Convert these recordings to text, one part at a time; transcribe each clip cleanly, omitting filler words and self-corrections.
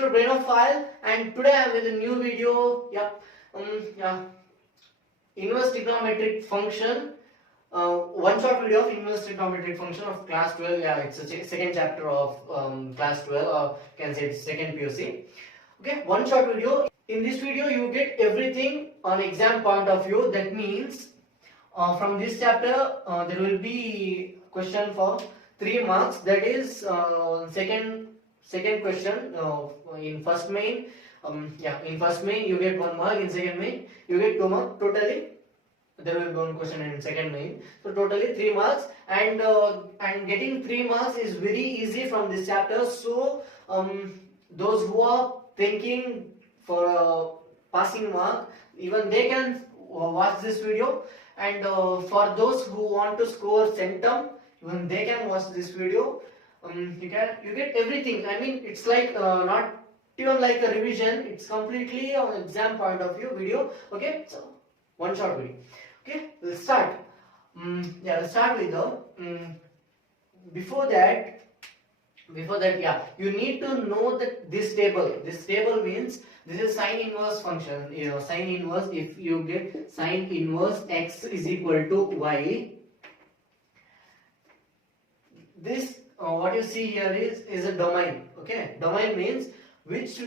Mr. Brainophile, and today I am with a new video. Yeah, inverse trigonometric function. One short video of inverse trigonometric function of class 12. Yeah, it's a second chapter of class 12, or you can say it's second PUC. Okay, one short video. In this video, you get everything on exam point of view. That means from this chapter, there will be question for 3 marks. That is second question in first main. In first main you get 1 mark. In second main you get 2 marks. Totally there will be one question in second main. So totally 3 marks, and getting 3 marks is very easy from this chapter. So those who are thinking for a passing mark, even they can watch this video, and for those who want to score centum, even they can watch this video. You get everything. I mean, it's like not even like a revision, it's completely on exam point of view video. Okay, so one short video. Okay, let's start. Let's start with the before that, yeah, you need to know that this table means this is sine inverse function. You know, sine inverse, if you get sine inverse x is equal to y, this what you see here is a domain. Okay, domain means which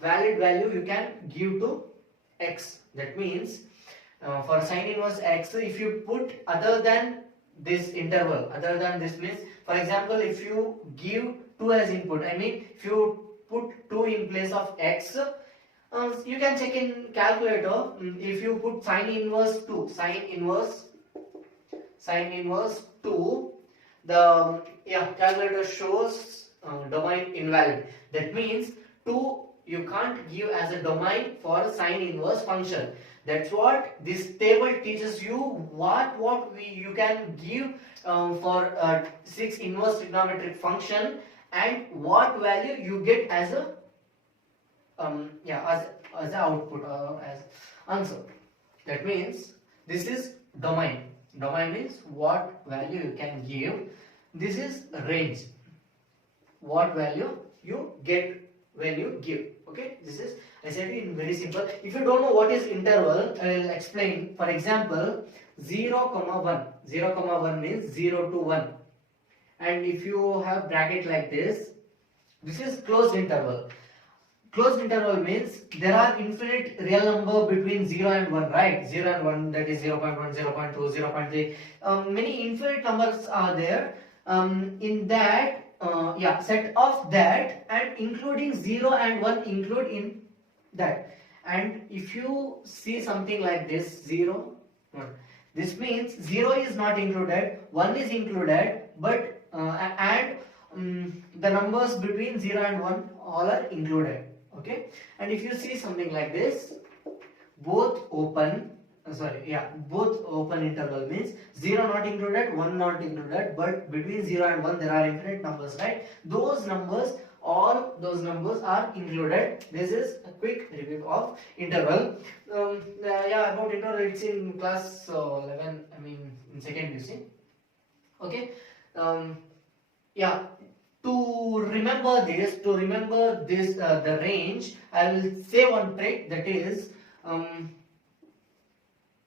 valid value you can give to x. That means for sine inverse x, if you put other than this interval, other than this means, for example, if you give 2 as input, I mean if you put 2 in place of x, you can check in calculator. If you put sine inverse 2, sine inverse 2, the calculator shows domain invalid. That means 2 you can't give as a domain for sine inverse function. That's what this table teaches you. What you can give for 6 inverse trigonometric function, and what value you get as a as a output or as answer. That means this is domain. Domain means what value you can give. This is range, what value you get when you give. Okay, this is, I said it in very simple. If you don't know what is interval, I will explain. For example, 0, 1 means 0 to 1, and if you have bracket like this is closed interval. Closed interval means there are infinite real number between 0 and 1, right? 0 and 1, that is 0.1, 0.2, 0.3. Many infinite numbers are there. In that set of that, and including 0 and 1 include in that. And if you see something like this, 0, 1, this means 0 is not included, 1 is included, but the numbers between 0 and 1 all are included. Okay, and if you see something like this, both open interval means 0 not included, 1 not included, but between 0 and 1 there are infinite numbers, right? All those numbers are included. This is a quick review of interval. About interval, it's in class 11, I mean in second PUC. Okay, to remember this, the range, I will say one trick, that is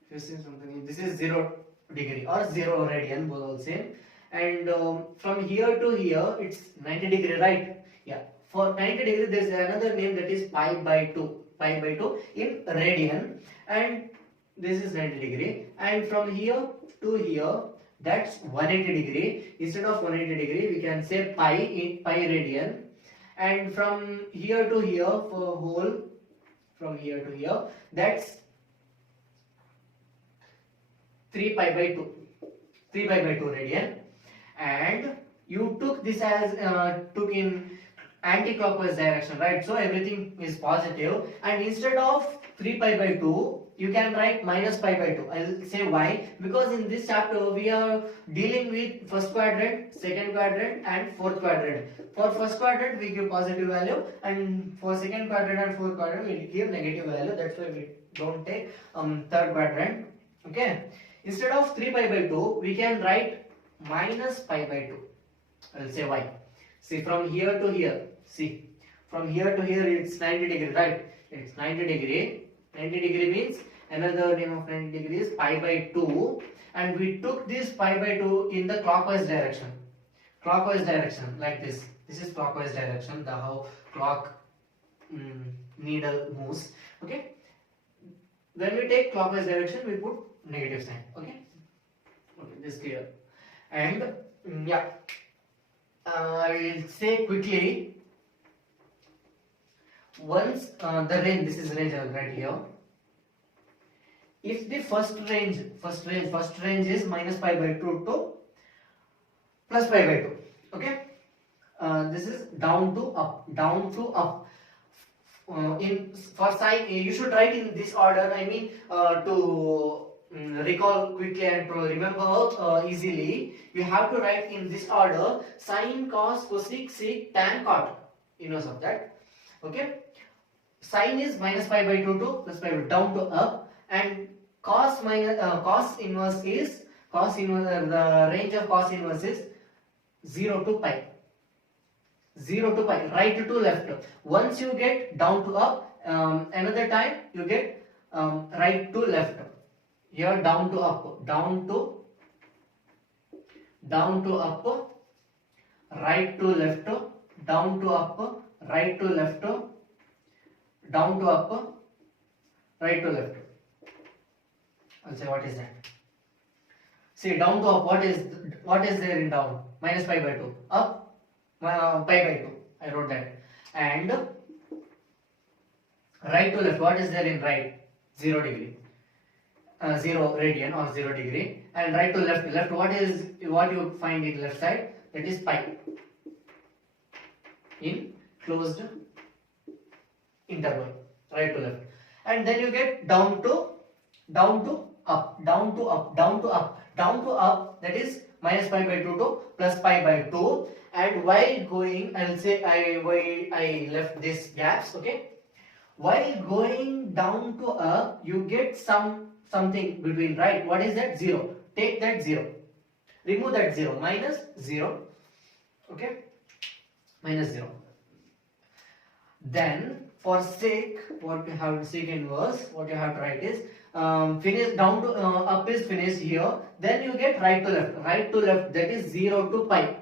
if you see something, this is 0 degree or 0 radian, both all same, and from here to here it's 90 degree, right? Yeah, for 90 degree there is another name, that is pi by 2 in radian, and this is 90 degree, and from here to here that's 180 degree. Instead of 180 degree we can say pi radian, and from here to here, for whole from here to here, that's 3 pi by 2 radian, and you took this as took in anti-clockwise direction, right? So everything is positive, and instead of 3 pi by 2 you can write minus pi by 2. I'll say why, because in this chapter we are dealing with first quadrant, second quadrant and fourth quadrant. For first quadrant we give positive value, and for second quadrant and fourth quadrant we give negative value. That's why we don't take third quadrant. Okay, instead of 3 pi by 2 we can write minus pi by 2. I'll say why. See, from here to here, see, From here to here it's 90 degree, right? It's 90 degree. 90 degree means another name of 90 degree is pi by 2, and we took this pi by 2 in the clockwise direction. Clockwise direction, like this. This is clockwise direction, the how clock needle moves. Okay. When we take clockwise direction, we put negative sign. Okay. Okay, this is clear. And yeah, I will say quickly. Once the range, this is range right here. If the first range is minus pi by 2 to plus pi by 2. Okay. This is down to up, down to up. In for sign, you should write in this order. I mean, to recall quickly and to remember easily, you have to write in this order: sine, cos, cosec, sec, tan, cot. Inverse of that. Okay. Sine is minus pi by 2 to plus pi by 2, down to up, and cos inverse is the range of cos inverse is 0 to pi. 0 to pi, right to left. Once you get down to up, another time you get right to left. Here down to up, down to up, right to left, down to up, right to left, down to up, right to left. I'll say what is that? See, down to up, what is there in down? Minus pi by 2. Up, pi by 2. I wrote that. And right to left, what is there in right? 0 degree. 0 radian or 0 degree. And right to left, what you find in left side? That is pi. In closed interval, right to left. And then you get down to up, down to up, down to up, down to up, that is minus pi by 2 to plus pi by 2. And while going, I will say I left these gaps. Okay, while going down to up, you get something between, right? What is that? 0. Take that 0, remove that 0, minus 0. Okay, minus 0. Then for sec, what you have to sec inverse, what you have to write is finish down to up is finished here. Then you get right to left. Right to left, that is 0 to pi.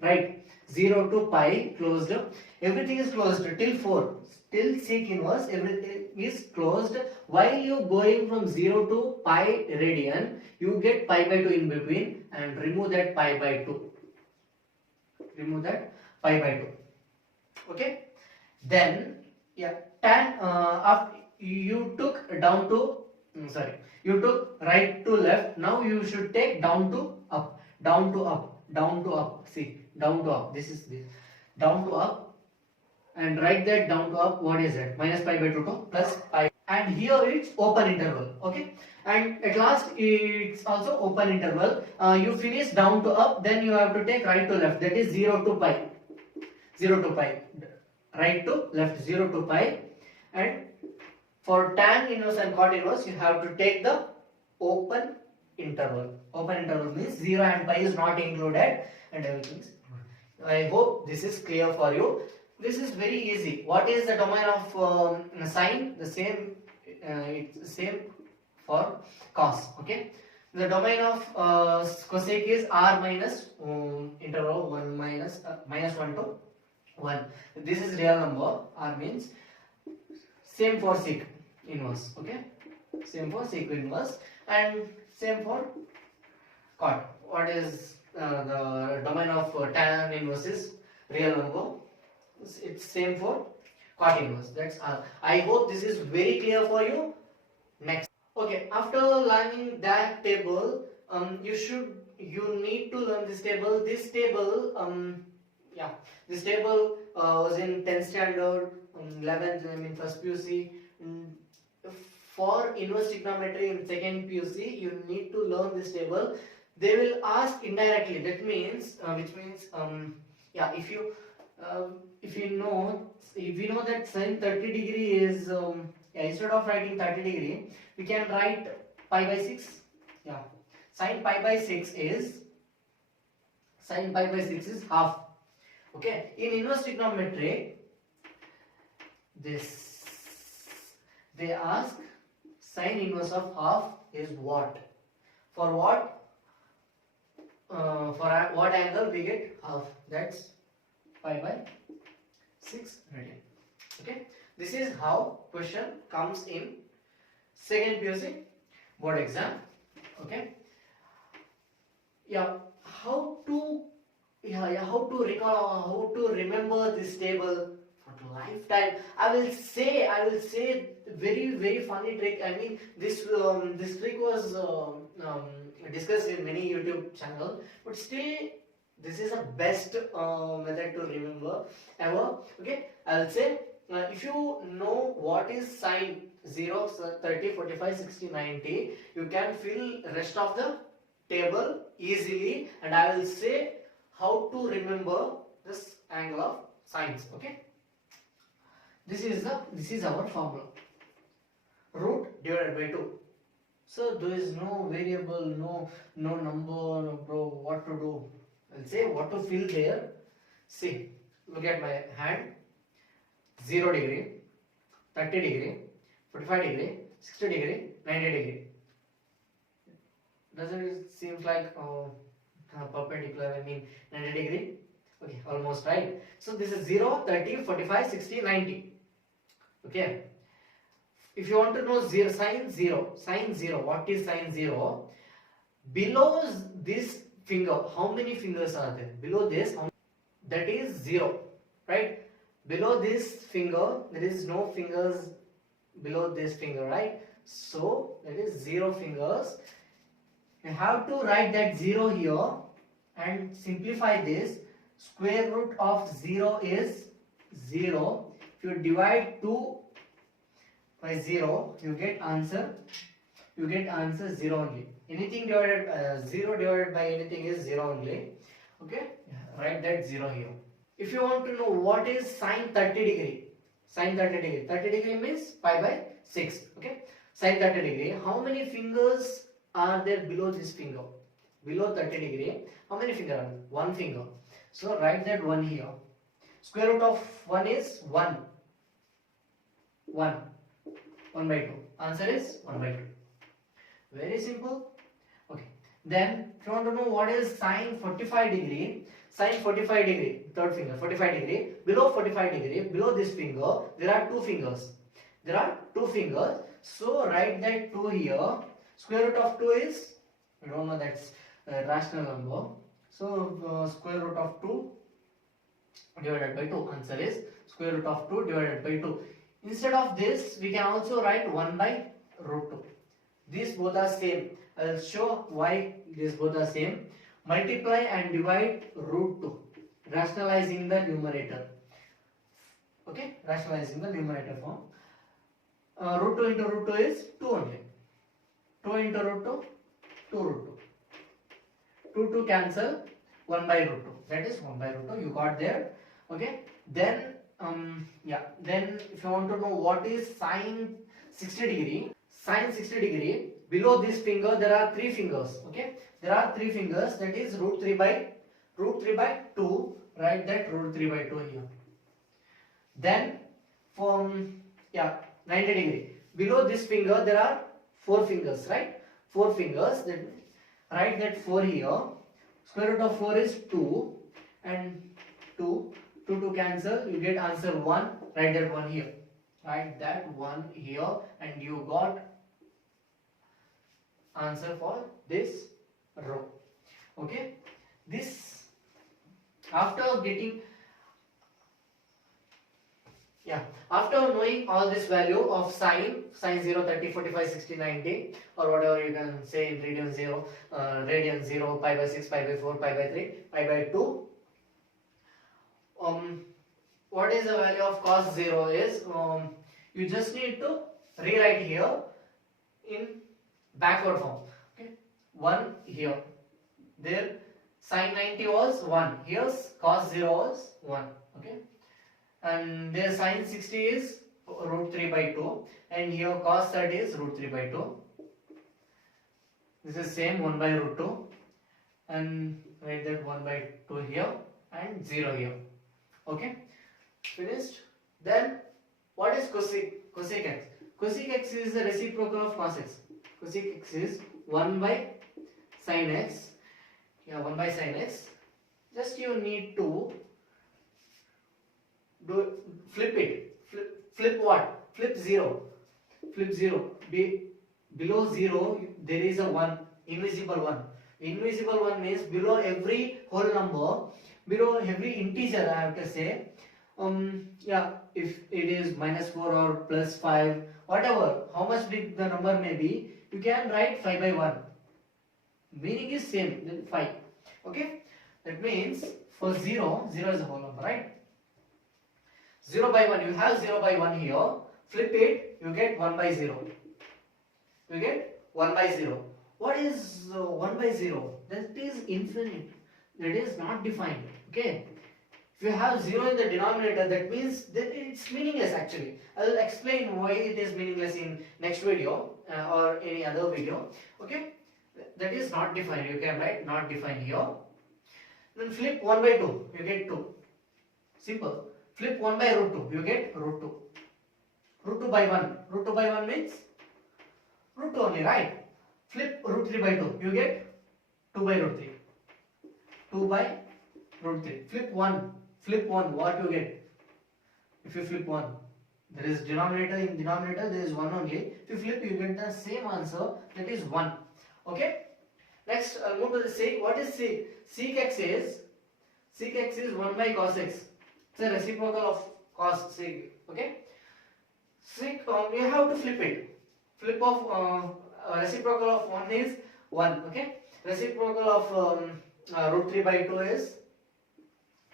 Right, 0 to pi, closed. Everything is closed till 4. Till sec inverse, everything is closed. While you going from 0 to pi radian, you get pi by 2 in between, and remove that pi by 2. Remove that pi by 2. Okay. Then yeah, tan after you took down to you took right to left. Now you should take down to up, down to up, down to up. See, down to up. This is this down to up, and write that down to up. What is it? Minus pi by 2 to plus pi. And here it's open interval. Okay, and at last it's also open interval. You finish down to up, then you have to take right to left. That is 0 to pi. 0 to pi. Right to left, 0 to pi. And for tan inverse and cot inverse, you have to take the open interval. Open interval means 0 and pi is not included, and everything is. I hope this is clear for you. This is very easy. What is the domain of sine? The same. It's the same for cos. Okay. The domain of cosec is r minus interval 1 minus minus 1 to 1. This is real number. R means same for sec inverse. Okay, same for sec inverse, and same for cot. What is the domain of tan inverse is real number. It's same for cot inverse. That's R. I hope this is very clear for you. Next. Okay, after learning that table, you need to learn this table. This table yeah, this table was in 10th standard, 11th, I mean first PUC. For inverse trigonometry in second PUC, you need to learn this table. They will ask indirectly. That means, which means, yeah, if you know that sin 30 degree is, yeah, instead of writing 30 degree, we can write pi by 6. Yeah, sin pi by 6 is half. Okay, in inverse trigonometry, this. They ask sine inverse of half is what? For what? For what angle we get half? That's pi by 6 radian. Okay, this is how question comes in second PUC board exam. Okay, yeah, how to how to recall, how to remember this table for lifetime. I will say very funny trick. I mean, this trick was discussed in many YouTube channel, but still this is the best method to remember ever. Okay, I will say if you know what is sine 0, 30, 45, 60, 90, you can fill rest of the table easily, and I will say how to remember this angle of sines. Okay, this is our formula, root divided by 2. So there is no variable, no number, bro. What to do? I'll say what to fill there. See, look at my hand. 0 degree, 30 degree, 45 degree, 60 degree, 90 degree. Doesn't it seem like perpendicular? I mean 90 degree. Okay, almost right. So this is 0, 30, 45, 60, 90. Okay. If you want to know sine 0, what is sine 0? Below this finger, how many fingers are there? Below this, that is 0, right? Below this finger, there is no fingers below this finger, right? So that is 0 fingers. You have to write that 0 here and simplify this. Square root of 0 is 0. If you divide 2 by 0, you get answer 0 only. Anything divided 0 divided by anything is 0 only. Okay, write that 0 here. If you want to know what is sine 30 degree, 30 degree means pi by 6. Okay, sine 30 degree, how many fingers are there below this finger? Below 30 degree, how many fingers are there? 1 finger. So write that 1 here. Square root of 1 is 1 by 2. Answer is 1 by 2. Very simple. Okay. Then if you want to know what is sine 45 degree, third finger, 45 degree, below 45 degree, below this finger, there are 2 fingers. So write that 2 here. Square root of 2 is, we don't know, that's a rational number. So square root of 2 divided by 2. Answer is square root of 2 divided by 2. Instead of this, we can also write 1 by root 2. These both are same. I will show why these both are same. Multiply and divide root 2, rationalizing the numerator. Okay, rationalizing the numerator form. Root 2 into root 2 is 2 only. 2 into root 2, 2 root 2. 2 cancel, 1 by root 2. That is 1 by root 2. You got there. Okay. Then then if you want to know what is sine 60 degree, below this finger there are 3 fingers. Okay, there are 3 fingers, that is root 3 by 2. Write that root 3 by 2 here. Then from 90 degree, below this finger there are 4 fingers, right? 4 fingers. Then write that 4 here. Square root of 4 is 2, and 2 to cancel, you get answer 1. Write that 1 here. Write that 1 here, and you got answer for this row. Okay, this after knowing all this value of sine 0, 30, 45, 60, 90, or whatever you can say in radian 0, pi by 6, pi by 4, pi by 3, pi by 2. What is the value of cos 0 is, you just need to rewrite here in backward form. Okay, 1 here, there sin 90 was 1, here's cos 0 was 1. Okay, and there sin 60 is root 3 by 2, and here cos 30 is root 3 by 2. This is same 1 by root 2, and write that 1 by 2 here and 0 here. Okay, finished. Then What is cosec x? Cosec x is the reciprocal of cos x. Cosec x is 1 by sin x. Yeah, 1 by sin x. Just you need to flip it. Flip what? Flip 0. Flip 0. Below 0 there is a 1, invisible 1. Invisible 1 means below every whole number, below every integer I have to say. Yeah, if it is -4 or +5, whatever, how much big the number may be, you can write 5 by 1. Meaning is same, then 5. Okay, that means for 0 is a whole number, right? 0 by 1, you have 0 by 1 here, flip it, you get 1 by 0. You get 1 by 0. What is 1 by 0? That is infinite. That is not defined. Okay. If you have 0 in the denominator, that means that it's meaningless actually. I will explain why it is meaningless in next video or any other video. Okay. That is not defined. You can write not defined here. Then flip 1 by 2. You get 2. Simple. Flip 1 by root 2. You get root 2. Root 2 by 1. Root 2 by 1 means root 2 only, right? Flip root 3 by 2. You get 2 by root 3. 2 by root 3. Flip 1. Flip 1. What you get? If you flip 1. There is denominator. In denominator there is 1 only. If you flip, you get the same answer. That is 1. Okay? Next, I'll move to the sec. What is sec? Sec x is 1 by cos x. It's a reciprocal of cos sec. Okay? Sec, you have to flip it. Flip of reciprocal of 1 is 1. Okay? Reciprocal of root 3 by 2 is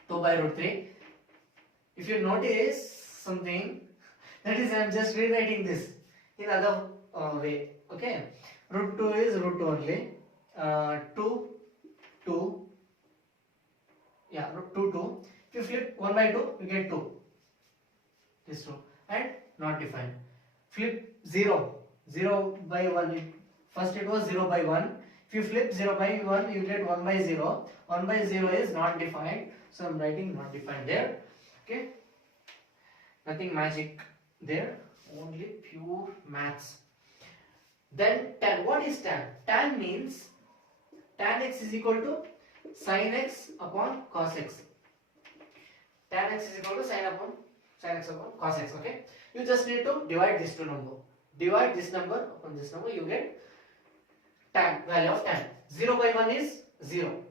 2 by root 3. If you notice something, that is, I am just rewriting this in other way. Okay? Root 2 is root 2 only. 2. Yeah, root 2. If you flip 1 by 2, you get 2. This 2. And not defined. Flip 0. 0 by 1. First it was 0 by 1. If you flip 0 by 1, you get 1 by 0. 1 by 0 is not defined. So I am writing not defined there. Okay. Nothing magic there. Only pure maths. Then tan. What is tan? Tan means tan x is equal to sin x upon cos x. Tan x is equal to sin x upon cos x. Okay. You just need to divide this two number. Divide this number upon this number. You get tan, value of tan. 0 by 1 is 0.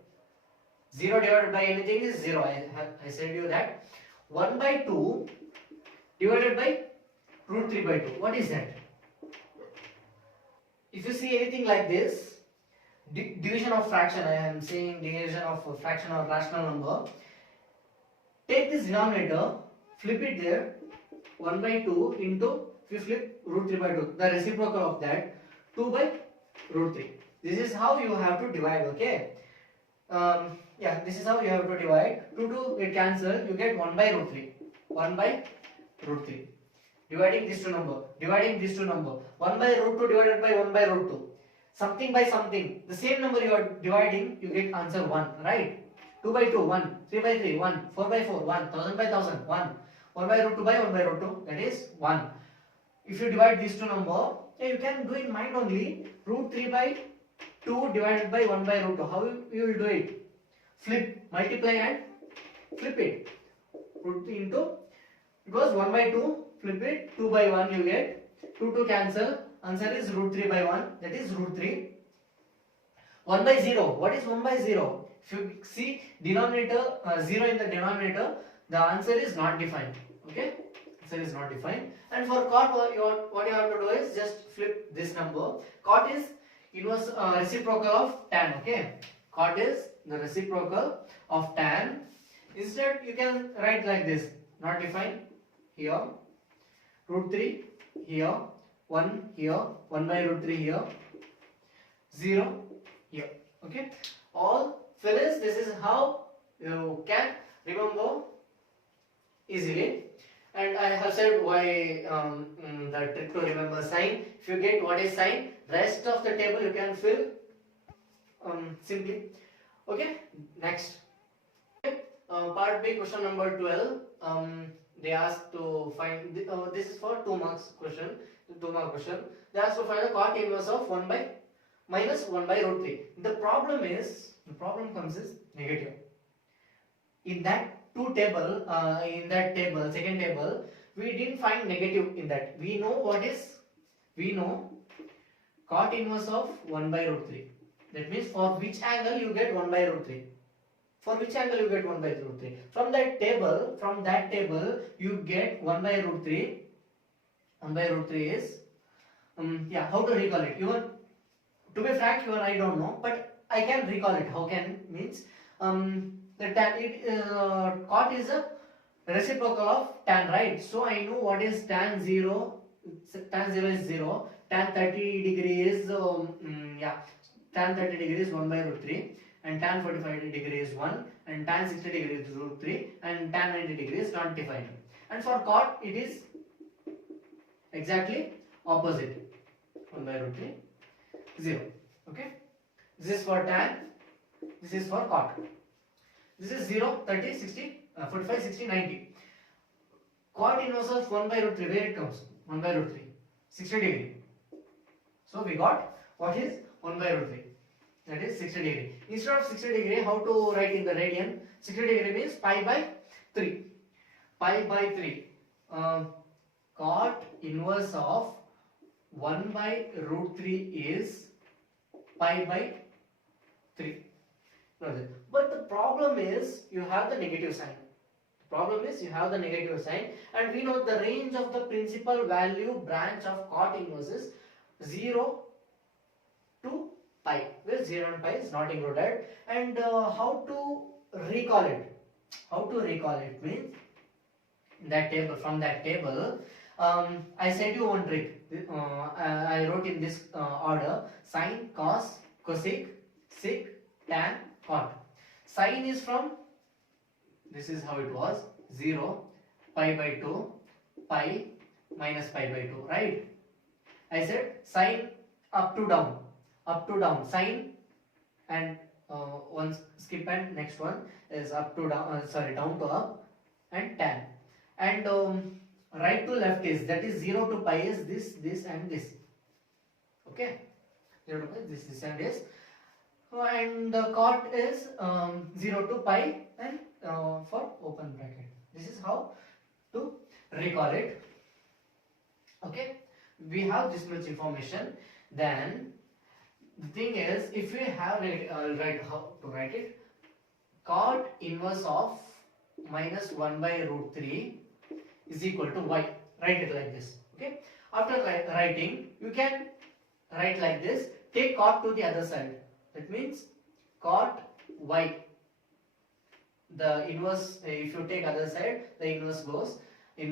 0 divided by anything is 0. I said you that. 1 by 2 divided by root 3 by 2. What is that? If you see anything like this, division of fraction, I am saying division of a fraction or rational number. Take this denominator, flip it there, 1 by 2 into, if you flip root 3 by 2, the reciprocal of that, 2 by root 3. This is how you have to divide, okay? Yeah, this is how you have to divide. 2 it cancel, you get 1 by root 3. 1 by root 3. Dividing these two number. 1 by root 2 divided by 1 by root 2. Something by something. The same number you are dividing, you get answer 1, right? 2 by 2, 1. 3 by 3, 1. 4 by 4, 1. 1000 by 1000, 1. 1 by root 2 by 1 by root 2, that is 1. If you divide these two number, you can do in mind only. Root 3 by 2 divided by 1 by root 2. How you will do it? Flip, multiply and flip it. Root 3 into, because 1 by 2, flip it, 2 by 1 you get. 2 cancel, answer is root 3 by 1, that is root 3. 1 by 0, what is 1 by 0? If you see denominator, 0 in the denominator, the answer is not defined. Okay? Answer is not defined. And for cot, what you have to do is just flip this number. Cot is inverse reciprocal of tan. Okay? Cot is the reciprocal of tan. Instead, you can write like this. Not defined here. Root 3 here. 1 here. 1 by root 3 here. 0 here. Okay? All fellas, this is how you can remember easily. And I have said why the trick to remember sign. If you get what is sign, rest of the table you can fill simply. Okay, next. Part B, question number 12. they asked to find this is for 2 marks question, 2 mark question. They asked to find the cot inverse of 1 by minus 1 by root 3. The problem comes is negative. In that second table, we didn't find negative in that. We know cot inverse of 1 by root 3. That means for which angle you get 1 by root 3. For which angle you get 1 by root 3? From that table, you get 1 by root 3. 1 by root 3 is, how to recall it? To be frank, I don't know, but I can recall it. How can means, cot is a reciprocal of tan, right? So I know what is tan 0. Tan 0 is 0. Tan 30 degree is tan 30 degree is 1 by root 3, and tan 45 degree is 1, and tan 60 degree is root 3, and tan 90 degree is 25. And for cot it is exactly opposite. 1 by root 3, 0. Okay, this is for tan, this is for cot. This is 0, 30, 60, 45, 60, 90. Cot inverse of 1 by root 3, where it comes? 1 by root 3, 60 degree. So we got what is 1 by root 3, that is 60 degree. Instead of 60 degree, how to write in the radian? 60 degree means pi by 3. Pi by 3. Cot inverse of 1 by root 3 is pi by 3. But the problem is you have the negative sign. And we know the range of the principal value branch of cot inverse is 0 to pi, where 0 and pi is not included. And how to recall it? Means from that table, I said you one trick. I wrote in this order: sine, cos, cosec, sec, tan, cot. Sine is from, this is how it was, 0, pi by 2, pi, minus pi by 2, right? I said sine up to down, sine, and one skip, and next one is up to down, down to up, and tan. And right to left is, that is 0 to pi is this and this. Okay, 0 to pi, this and this. And the cot is 0 to pi, and for open bracket. This is how to recall it. Okay, we have this much information. Then the thing is, if we have it, I'll write how to write it. Cot inverse of minus 1 by root 3 is equal to y. Write it like this. Okay, after writing, you can write like this. Take cot to the other side. That means cot y. The inverse, if you take other side, the inverse goes, the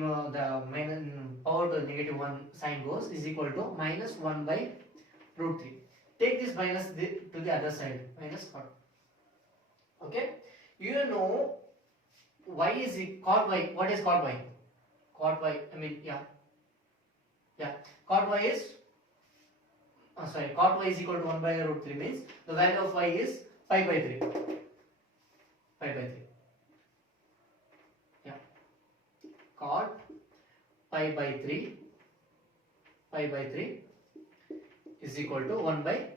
power to negative 1 sign goes, is equal to minus 1 by root 3. Take this minus to the other side, minus cot. Okay, you know y is cot y. What is cot y? Cot y, cot y is, cot y is equal to 1 by root 3 means the value of y is pi by 3. Pi by 3. Yeah. Cot pi by 3 is equal to 1 by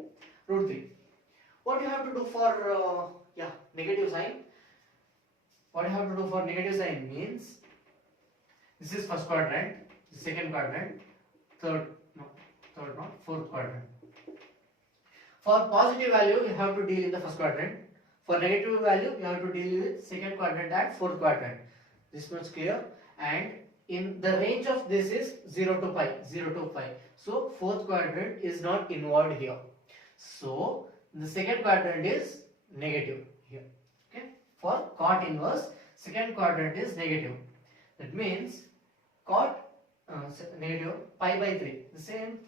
root 3. What you have to do for negative sign? What you have to do for negative sign means, this is first quadrant, second quadrant, fourth quadrant. For positive value, you have to deal in the first quadrant. For negative value, you have to deal with second quadrant and fourth quadrant. This much clear. And in the range of this is 0 to pi. So fourth quadrant is not involved here. So the second quadrant is negative here. Okay. For cot inverse, second quadrant is negative. That means cot negative pi by 3. The same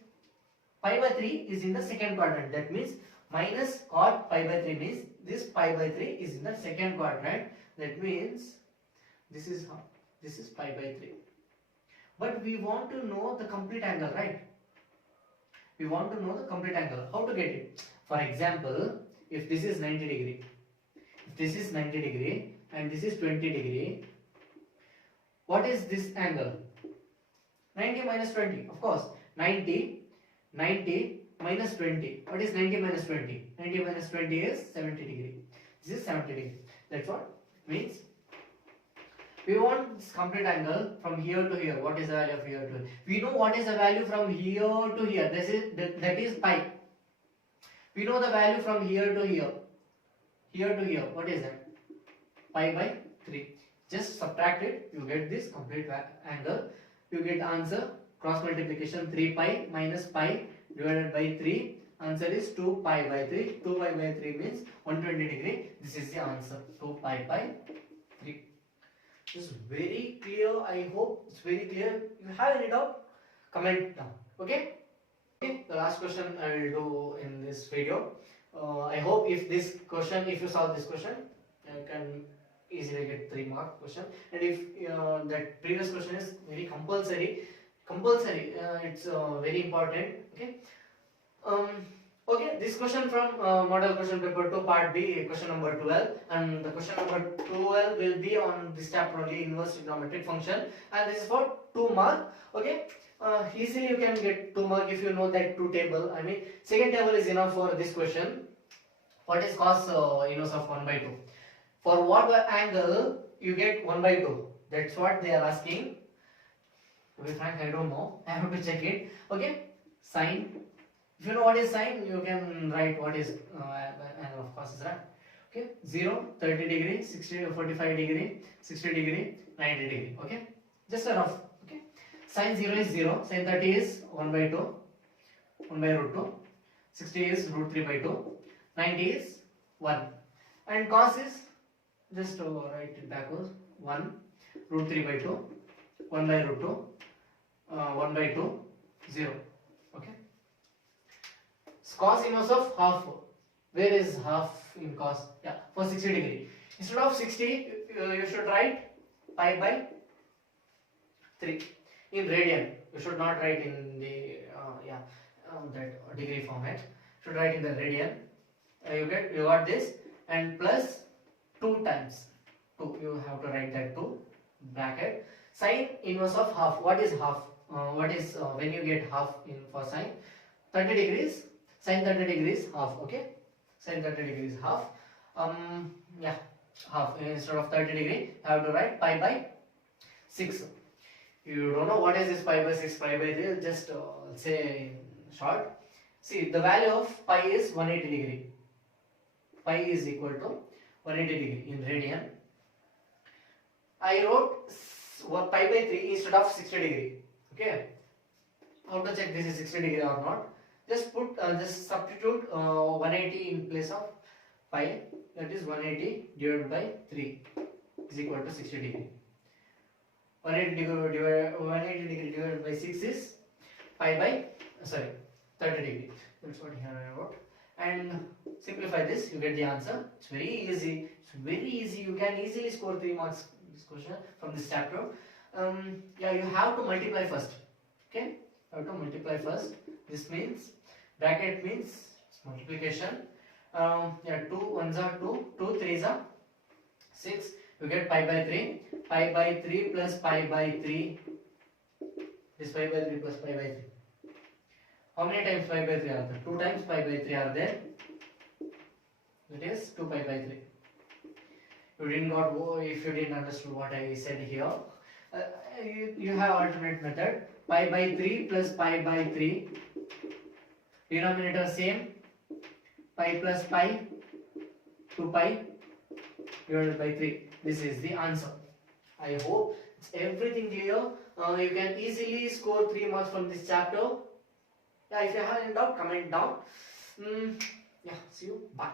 pi by 3 is in the second quadrant. That means minus cot pi by 3 means this pi by 3 is in the second quadrant. That means this is pi by 3. But we want to know the complete angle, right? We want to know the complete angle. How to get it? For example, if this is 90 degree, and this is 20 degree, What is this angle? 90 minus 20, of course. 90 minus 20. What is 90 minus 20? 90 minus 20 is 70 degree. This is 70 degree. That's what it means. We want this complete angle from here to here. What is the value of here to here? We know what is the value from here to here. That is pi. We know the value from here to here. Here to here. What is that? Pi by 3. Just subtract it. You get this complete angle. You get answer. Cross multiplication 3 pi minus pi divided by 3. Answer is 2 pi by 3. 2 pi by 3 means 120 degree. This is the answer. 2 pi by 3. This is very clear. I hope it's very clear. If you have any doubt, comment down. Okay? Okay. The last question I will do in this video. I hope if this question, if you solve this question, you can easily get 3 mark question. And if that previous question is very compulsory, it's very important. Okay. Okay, this question from model question paper 2 part B, question number 12, and the question number 12 will be on this chapter only, inverse trigonometric function, and this is for 2 mark. Okay, easily you can get 2 mark if you know that 2 table. I mean, second table is enough for this question. What is cos inverse of 1 by 2? For what angle you get 1 by 2? That's what they are asking. To be frank, I don't know. I have to check it. Okay, sine. If you know what is sine, you can write what is angle of cos is right. Okay, 0, 30 degree, 60, 45 degree, 60 degree, 90 degree. Okay, just a rough. Okay, sine 0 is 0, sine 30 is 1 by 2, 1 by root 2, 60 is root 3 by 2, 90 is 1, and cos is just write it backwards, 1 root 3 by 2, 1 by root 2, 1 by 2, 0. Okay. Cos inverse of half. Where is half in cos? Yeah, for 60 degree. Instead of 60, you should write pi by 3 in radian. You should not write in the that degree format. You should write in the radian. You got this, and plus 2 times 2. You have to write that 2 bracket. Sine inverse of half. What is half? What is when you get half in for sine? 30 degrees. Sine 30 degrees half. Okay, sine 30 degrees half. Half. Instead of 30 degree, you have to write pi by 6. You don't know what is this pi by 6, pi by 3. Just say in short. See, the value of pi is 180 degree. Pi is equal to 180 degree in radian. I wrote pi by 3 instead of 60 degree. Okay. How to check this is 60 degree or not? Just put just substitute 180 in place of pi. That is 180 divided by 3 is equal to 60 degree. 180 degree divided by 6 is pi by 30 degree. That's what here I wrote. And simplify this, you get the answer. It's very easy. It's very easy. You can easily score 3 marks this question from this chapter. You have to multiply first. Okay, you have to multiply first. This means bracket means multiplication. 2 ones are 2, 2 3s are 6. You get pi by 3. Pi by 3 plus pi by 3. This pi by 3 plus pi by 3. How many times pi by 3 are there? 2 times pi by 3 are there. That is 2 pi by 3. You didn't got, if you didn't understand what I said here, you have alternate method. Pi by 3 plus pi by 3. Denominator same. Pi plus pi. 2 pi divided by 3. This is the answer. I hope it's everything clear. You can easily score 3 marks from this chapter. If you have any doubt, comment down. See you. Bye.